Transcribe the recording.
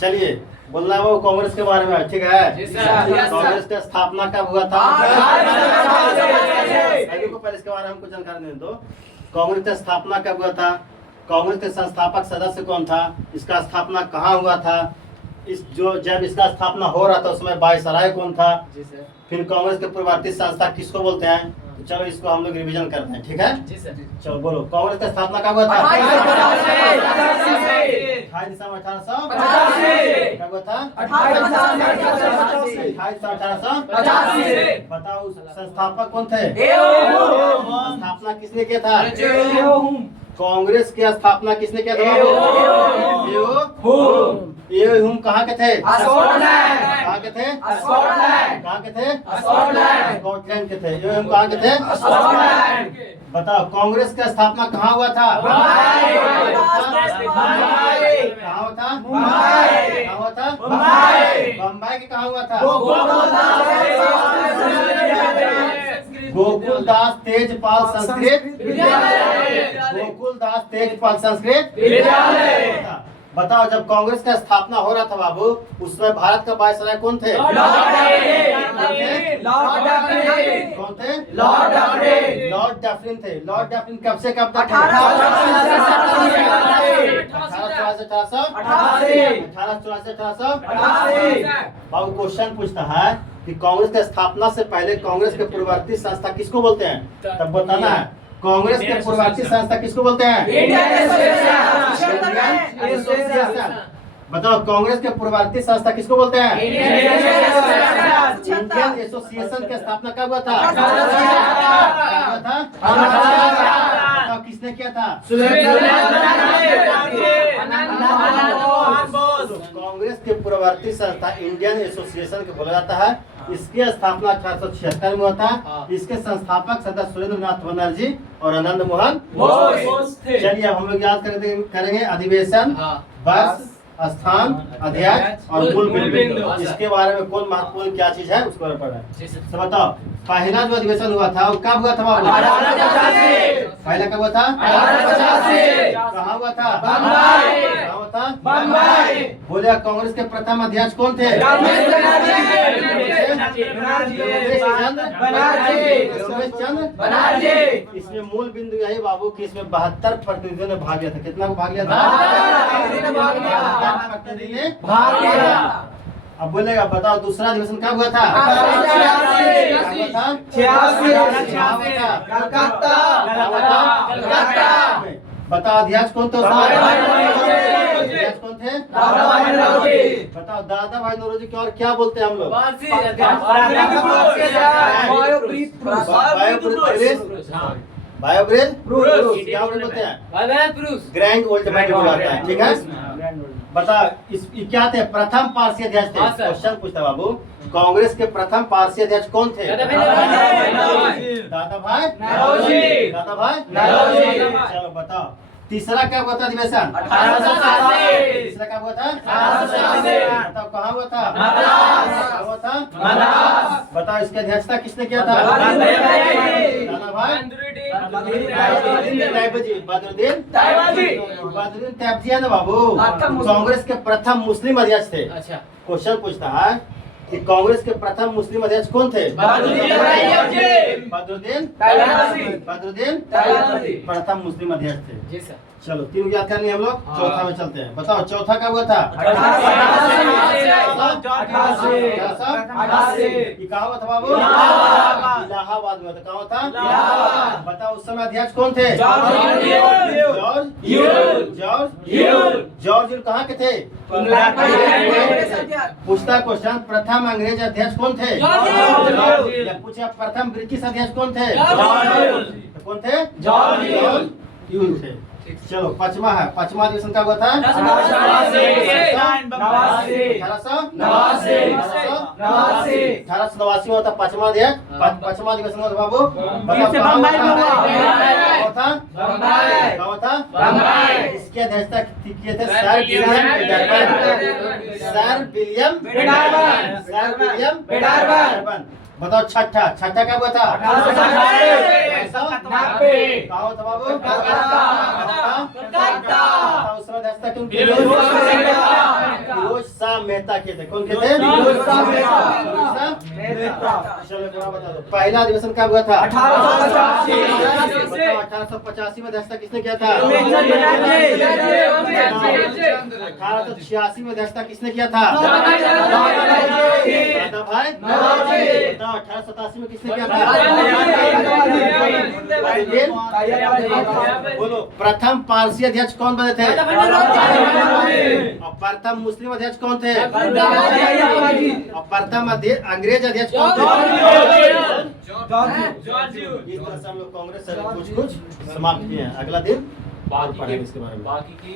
चलिए बोलना है वो कांग्रेस के बारे में, ठीक है। कांग्रेस की स्थापना कब हुआ था? को पहले इसके बारे में हमको जानकारी दे दो। कांग्रेस की स्थापना कब हुआ था? कांग्रेस के संस्थापक सदस्य कौन था? इसका स्थापना कहाँ हुआ था? जब इसका स्थापना हो रहा था उसमें वायसराय कौन था? फिर कांग्रेस के पूर्ववर्ती संस्था किसको बोलते हैं? तो चलो इसको हम लोग रिवीजन करते हैं, ठीक है। चलो बोलो, कांग्रेस की स्थापना कब हुआ था? 28 दिसंबर 1885। कब हुआ था? 28 बताओ संस्थापक कौन थे? स्थापना किसने किया था? कांग्रेस की स्थापना किसने किया था? ये हम कहाँ के थे? कहाँ के थे? कहाँ के थे? स्कॉटलैंड के थे। ये हम कहाँ के थे? बताओ कांग्रेस का स्थापना कहाँ हुआ था? कहाँ हुआ था? कहाँ हुआ था? बम्बई के कहाँ हुआ था? गोकुलदास तेजपाल संस्कृत विद्यालय। गोकुलदास तेजपाल संस्कृत विद्यालय। बताओ जब कांग्रेस का स्थापना हो रहा था बाबू, उसमें भारत का वायसराय कौन थे? कौन थे? लॉर्ड डफरिन थे। लॉर्ड डफरिन कब से कब तक? 1884। बाबू क्वेश्चन पूछता है कि कांग्रेस की स्थापना से पहले कांग्रेस के पूर्ववर्ती संस्था किसको बोलते हैं? तब बताना है कांग्रेस के पूर्ववर्ती संस्था किसको बोलते हैं? Indian association. बताओ कांग्रेस के पूर्ववर्ती संस्था किसको बोलते हैं? इंडियन एसोसिएशन की स्थापना कब हुआ था? बताओ किसने किया था? कांग्रेस के पूर्ववर्ती संस्था इंडियन एसोसिएशन को बोला जाता है। इसकी स्थापना 1876 में हुआ था। इसके संस्थापक सदस्य सुरेंद्रनाथ बनर्जी और आनंद मोहन बोस थे। चलिए अब हम लोग याद करेंगे अधिवेशन, वर्ष, स्थान, अध्यक्ष और मूल बिंदु। इसके बारे में कौन महत्वपूर्ण क्या चीज है उसको पढ़ा है। तो बताओ पहला जो अधिवेशन हुआ था वो कब हुआ था? पहला कब हुआ था? कहाँ हुआ था? कहाँ हुआ था? बोले कांग्रेस के प्रथम अध्यक्ष कौन थे? रमेश चंद्र बनर्जी। इसमें मूल बिंदु यही बाबू कि इसमें 72 प्रतिनिधियों ने भाग लिया था। कितना को भाग लिया था? अब बोलेगा बताओ दूसरा अधिवेशन कब हुआ था? बताओ अध्यक्ष कौन थे? अध्यक्ष कौन थे? बताओ दादा भाई नौरोजी की और क्या बोलते हैं हम लोग? बायोब्रेड क्या बोलते हैं? ग्रैंड ओल्ड मैन बोलता है, ठीक है। बता क्या थे? प्रथम पार्षद अध्यक्ष थे। क्वेश्चन पूछता बाबू कांग्रेस के प्रथम पार्षद अध्यक्ष कौन थे? दादा भाई नौरोजी। चलो बताओ तीसरा क्या हुआ था अधिवेशन? तीसरा क्या हुआ था? बताओ कहाँ हुआ था? बताओ इसकी अध्यक्षता किसने किया था? दादा भाई बदरुद्दीन तैयबजी है ना बाबू। कांग्रेस के प्रथम मुस्लिम अध्यक्ष थे। क्वेश्चन पूछता है कि कांग्रेस के प्रथम मुस्लिम अध्यक्ष कौन थे? बदरुद्दीन प्रथम मुस्लिम अध्यक्ष थे। चलो तीन याद करनी हम लोग। चौथा में चलते हैं। बताओ चौथा कब हुआ था? कहाँ हुआ था बाबू? इलाहाबाद में। कहाँ हुआ था? बताओ उस समय अध्यक्ष कौन थे? जॉर्ज कहाँ के थे? पूछता क्वेश्चन प्रथम अंग्रेज अध्यक्ष कौन थे? पूछा प्रथम ब्रिटिश अध्यक्ष कौन थे? कौन थे? जॉर्ज थे। चलो पचमा है। पचमा अधिवेशन कब हुआ था? 1889 में होता पचमा अध्यक्ष। पचमा अधिवेशन हुआ था बाबू। इसकी अध्यक्षता किए थे सर विलियम बेडारबन। बताओ छठा कब हुआ था? 1890। कहाँ हुआ था बाबू? उस समय मेहता किए थे। कौन किए थे? चलो थोड़ा बता दो। पहला अधिवेशन कब हुआ था? 1885 में अध्यक्षता किसने किया था? 1886 में अध्यक्षता किसने किया था? भाई 1887 में किसने किया था? बोलो। प्रथम पारसी अध्यक्ष कौन बने थे? और प्रथम मुस्लिम अध्यक्ष कौन थे? और प्रथम अंग्रेज अध्यक्ष कौन थे? इस तरह से हम लोग कांग्रेस से कुछ समाप्त किए हैं। अगला दिन बाकी पढ़ेंगे इसके बारे में। बाकी की